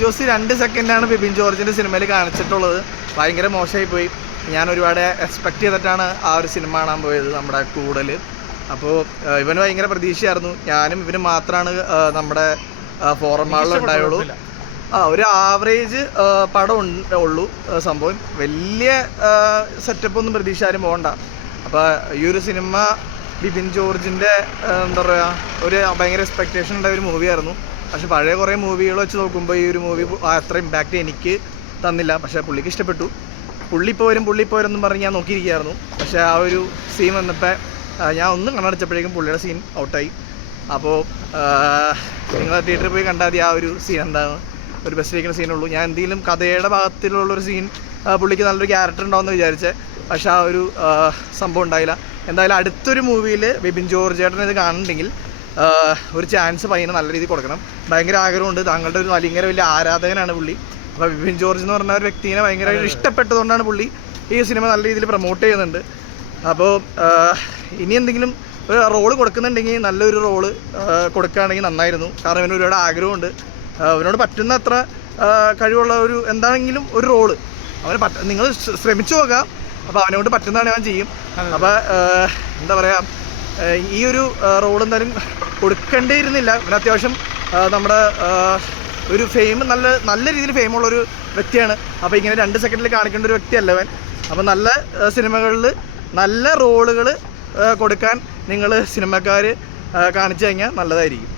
ജോസ് 2 സെക്കൻഡാണ് ബിബിൻ ജോർജിൻ്റെ സിനിമയിൽ കാണിച്ചിട്ടുള്ളത്. ഭയങ്കര മോശമായി പോയി. ഞാൻ ഒരുപാട് എക്സ്പെക്റ്റ് ചെയ്തിട്ടാണ് ആ ഒരു സിനിമ കാണാൻ പോയത്, നമ്മുടെ കൂടൽ. അപ്പോൾ ഇവന് ഭയങ്കര പ്രതീക്ഷയായിരുന്നു. ഞാനും ഇവന് മാത്രമാണ് നമ്മുടെ ഫോറം മാളിൽ ഉണ്ടായുള്ളൂ. ഒരു ആവറേജ് പടം ഉള്ളൂ. സംഭവം വലിയ സെറ്റപ്പൊന്നും പ്രതീക്ഷ ആരും പോകണ്ട. അപ്പോൾ ഈ ഒരു സിനിമ ബിബിൻ ജോർജിൻ്റെ എന്താ പറയുക, ഒരു ഭയങ്കര എക്സ്പെക്റ്റേഷൻ ഉണ്ടായ ഒരു മൂവിയായിരുന്നു. പക്ഷെ പഴയ കുറേ മൂവികൾ വെച്ച് നോക്കുമ്പോൾ ഈ ഒരു മൂവി അത്ര ഇമ്പാക്റ്റ് എനിക്ക് തന്നില്ല. പക്ഷേ പുള്ളിക്ക് ഇഷ്ടപ്പെട്ടു. പുള്ളി പോരെന്നും പറഞ്ഞ് ഞാൻ നോക്കിയിരിക്കുകയായിരുന്നു. പക്ഷേ ആ ഒരു സീൻ വന്നപ്പോൾ ഞാൻ ഒന്നും കണ്ണടച്ചപ്പോഴേക്കും പുള്ളിയുടെ സീൻ ഔട്ടായി. അപ്പോൾ നിങ്ങൾ തിയേറ്ററിൽ പോയി കണ്ടാൽ മതി ആ ഒരു സീൻ എന്താണ്. ഒരു ബസ്സിലിരിക്കുന്ന സീനുള്ളൂ. ഞാൻ എന്തെങ്കിലും കഥയുടെ ഭാഗത്തിലുള്ളൊരു സീൻ പുള്ളിക്ക് നല്ലൊരു ക്യാരക്ടർ ഉണ്ടാവുമെന്ന് വിചാരിച്ചേ. പക്ഷേ ആ ഒരു സംഭവം ഉണ്ടായില്ല. എന്തായാലും അടുത്തൊരു മൂവിയിൽ ബിബിൻ ജോർജ് ചേട്ടൻ ഇത് കാണുന്നുണ്ടെങ്കിൽ ഒരു ചാൻസ് പയ്യന് നല്ല രീതിയിൽ കൊടുക്കണം. ഭയങ്കര ആഗ്രഹമുണ്ട്. താങ്കളുടെ ഒരു ഭയങ്കര വലിയ ആരാധകനാണ് പുള്ളി. അപ്പോൾ ബിബിൻ ജോർജ് എന്ന് പറഞ്ഞ ഒരു വ്യക്തിനെ ഭയങ്കരമായിട്ട് ഇഷ്ടപ്പെട്ടതുകൊണ്ടാണ് പുള്ളി ഈ സിനിമ നല്ല രീതിയിൽ പ്രൊമോട്ട് ചെയ്യുന്നുണ്ട്. അപ്പോൾ ഇനി എന്തെങ്കിലും ഒരു റോള് കൊടുക്കുന്നുണ്ടെങ്കിൽ നല്ലൊരു റോള് കൊടുക്കുകയാണെങ്കിൽ നന്നായിരുന്നു. കാരണം ഇവന് ഒരുപാട് ആഗ്രഹമുണ്ട്. അവനോട് പറ്റുന്ന അത്ര കഴിവുള്ള ഒരു എന്താണെങ്കിലും ഒരു റോള് അവന് നിങ്ങൾ ശ്രമിച്ചു നോക്കാം. അപ്പോൾ അവനോട് പറ്റുന്നതാണ് അവൻ ചെയ്യും. അപ്പോൾ എന്താ പറയുക, ഈ ഒരു റോൾ എന്തായാലും കൊടുക്കേണ്ടിയിരുന്നില്ല. പിന്നെ അത്യാവശ്യം നമ്മുടെ ഒരു ഫെയിം നല്ല രീതിയിൽ ഫെയിമുള്ളൊരു വ്യക്തിയാണ്. അപ്പോൾ ഇങ്ങനെ 2 സെക്കൻഡിൽ കാണിക്കേണ്ട ഒരു വ്യക്തിയല്ല അവൻ. അപ്പോൾ നല്ല സിനിമകളിൽ നല്ല റോളുകൾ കൊടുക്കാൻ നിങ്ങൾ സിനിമക്കാർ കാണിച്ചു കഴിഞ്ഞാൽ നല്ലതായിരിക്കും.